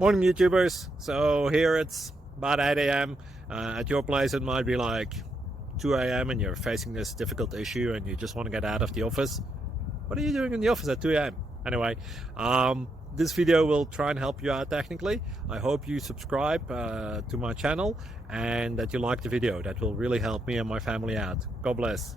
Morning YouTubers. So here it's about 8 a.m. At your place it might be like 2 a.m. and you're facing this difficult issue and you just want to get out of the office. What are you doing in the office at 2 a.m.? Anyway, this video will try and help you out technically. I hope you subscribe to my channel and that you like the video. That will really help me and my family out. God bless.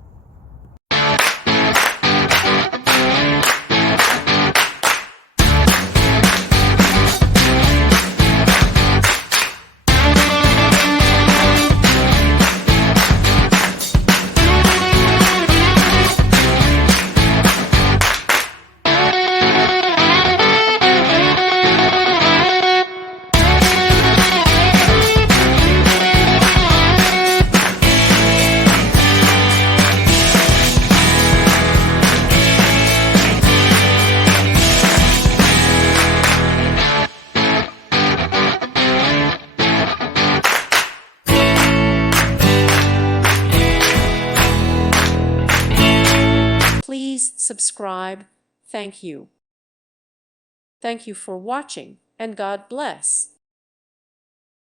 Please subscribe. Thank you. Thank you for watching, and God bless.